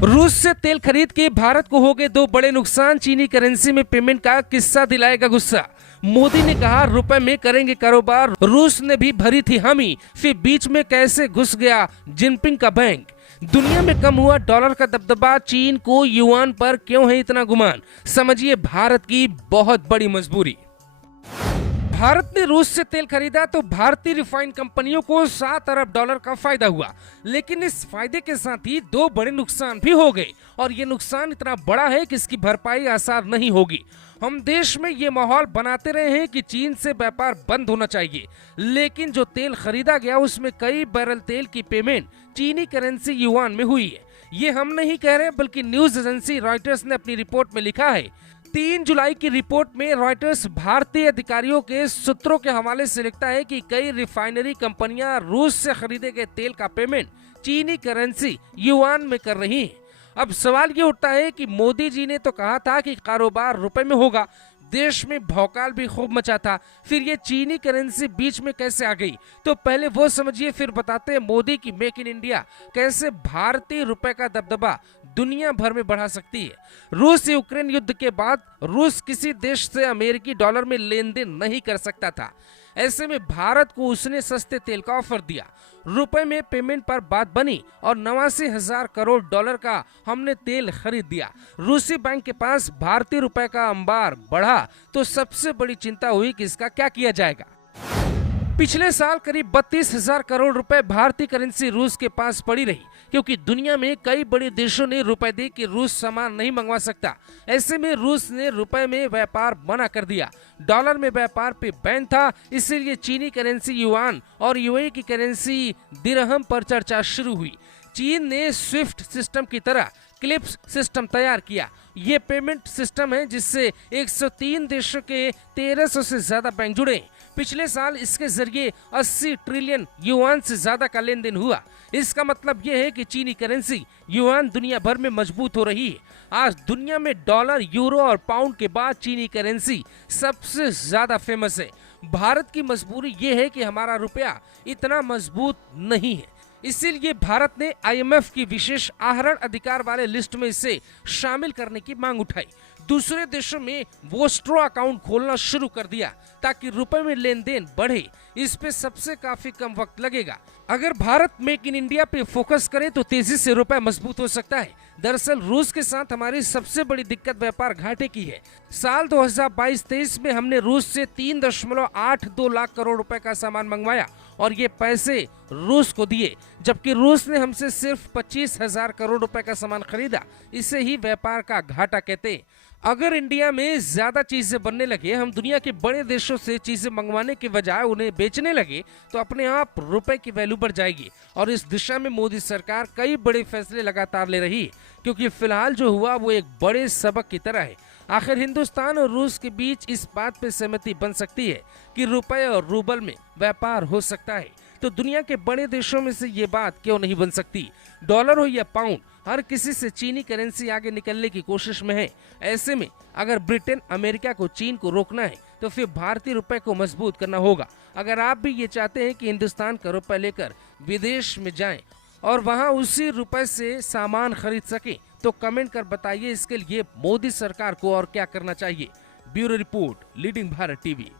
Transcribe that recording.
रूस से तेल खरीद के भारत को हो गए दो बड़े नुकसान। चीनी करेंसी में पेमेंट का किस्सा दिलाएगा गुस्सा। मोदी ने कहा रुपए में करेंगे कारोबार, रूस ने भी भरी थी हामी, फिर बीच में कैसे घुस गया जिनपिंग का बैंक। दुनिया में कम हुआ डॉलर का दबदबा, चीन को युआन पर क्यों है इतना गुमान, समझिए भारत की बहुत बड़ी मजबूरी। भारत ने रूस से तेल खरीदा तो भारतीय रिफाइंड कंपनियों को 7 अरब डॉलर का फायदा हुआ, लेकिन इस फायदे के साथ ही दो बड़े नुकसान भी हो गए और ये नुकसान इतना बड़ा है कि इसकी भरपाई आसान नहीं होगी। हम देश में ये माहौल बनाते रहे हैं कि चीन से व्यापार बंद होना चाहिए, लेकिन जो तेल खरीदा गया उसमें कई बैरल तेल की पेमेंट चीनी करेंसी युआन में हुई है। ये हम नहीं कह रहे बल्कि न्यूज एजेंसी रॉयटर्स ने अपनी रिपोर्ट में लिखा है। 3 जुलाई की रिपोर्ट में रॉयटर्स भारतीय अधिकारियों के सूत्रों के हवाले से लिखता है कि कई रिफाइनरी कंपनियां रूस से खरीदे गए तेल का पेमेंट चीनी करेंसी युआन में कर रही हैं। अब सवाल ये उठता है कि मोदी जी ने तो कहा था कि कारोबार रुपए में होगा, देश में भौकाल भी खूब मचा था, फिर ये चीनी करेंसी बीच में कैसे आ गई? तो पहले वो समझिए, फिर बताते हैं मोदी की मेक इन इंडिया कैसे भारतीय रुपए का दबदबा दुनिया भर में बढ़ा सकती है। रूस यूक्रेन युद्ध के बाद रूस किसी देश से अमेरिकी डॉलर में लेन देन नहीं कर सकता था। ऐसे में भारत को उसने सस्ते तेल का ऑफर दिया, रुपए में पेमेंट पर बात बनी और 89,000 करोड़ डॉलर का हमने तेल खरीद दिया। रूसी बैंक के पास भारतीय रुपए का अंबार बढ़ा तो सबसे बड़ी चिंता हुई कि इसका क्या किया जाएगा। पिछले साल करीब 32,000 करोड़ रुपए भारतीय करेंसी रूस के पास पड़ी रही, क्योंकि दुनिया में कई बड़े देशों ने रुपए दे कि रूस सामान नहीं मंगवा सकता। ऐसे में रूस ने रुपए में व्यापार मना कर दिया। डॉलर में व्यापार पे बैन था, इसीलिए चीनी करेंसी युआन और यूएई की करेंसी दिरहम पर चर्चा शुरू हुई। चीन ने स्विफ्ट सिस्टम की तरह क्लिप्स सिस्टम तैयार किया। ये पेमेंट सिस्टम है जिससे 103 देशों के 1300 से ज्यादा बैंक जुड़े। पिछले साल इसके जरिए 80 ट्रिलियन युआन से ज्यादा का लेन देन हुआ। इसका मतलब यह है कि चीनी करेंसी युआन दुनिया भर में मजबूत हो रही है। आज दुनिया में डॉलर, यूरो और पाउंड के बाद चीनी करेंसी सबसे ज्यादा फेमस है। भारत की मजबूरी ये है कि हमारा रुपया इतना मजबूत नहीं है, इसीलिए भारत ने आईएमएफ की विशेष आहरण अधिकार वाले लिस्ट में इसे शामिल करने की मांग उठाई। दूसरे देशों में वोस्ट्रो अकाउंट खोलना शुरू कर दिया ताकि रुपए में लेन देन बढ़े। इस पे सबसे काफी कम वक्त लगेगा। अगर भारत मेक इन इंडिया पे फोकस करे तो तेजी से रुपए मजबूत हो सकता है। दरअसल रूस के साथ हमारी सबसे बड़ी दिक्कत व्यापार घाटे की है। साल 2022-23 में हमने रूस से 3.82 लाख करोड़ रुपए का सामान मंगवाया और ये पैसे रूस को दिए, जबकि रूस ने हमसे सिर्फ 25,000 करोड़ रुपए का सामान खरीदा। इसे ही व्यापार का घाटा कहते हैं। अगर इंडिया में ज्यादा चीजें बनने लगे, हम दुनिया के बड़े देशों से चीजें मंगवाने के बजाय उन्हें बेचने लगे, तो अपने आप रुपए की वैल्यू बढ़ जाएगी। और इस दिशा में मोदी सरकार कई बड़े फैसले लगातार ले रही है, क्योंकि फिलहाल जो हुआ वो एक बड़े सबक की तरह है। आखिर हिंदुस्तान और रूस के बीच इस बात पे सहमति बन सकती है कि रुपए और रूबल में व्यापार हो सकता है, तो दुनिया के बड़े देशों में से ये बात क्यों नहीं बन सकती? डॉलर हो या पाउंड, हर किसी से चीनी करेंसी आगे निकलने की कोशिश में है। ऐसे में अगर ब्रिटेन, अमेरिका को चीन को रोकना है तो फिर भारतीय रुपए को मजबूत करना होगा। अगर आप भी ये चाहते हैं कि हिंदुस्तान का रुपया लेकर विदेश में जाएं और वहां उसी रुपए से सामान खरीद सकें, तो कमेंट कर बताइए इसके लिए मोदी सरकार को और क्या करना चाहिए। Bureau report, leading Bharat TV.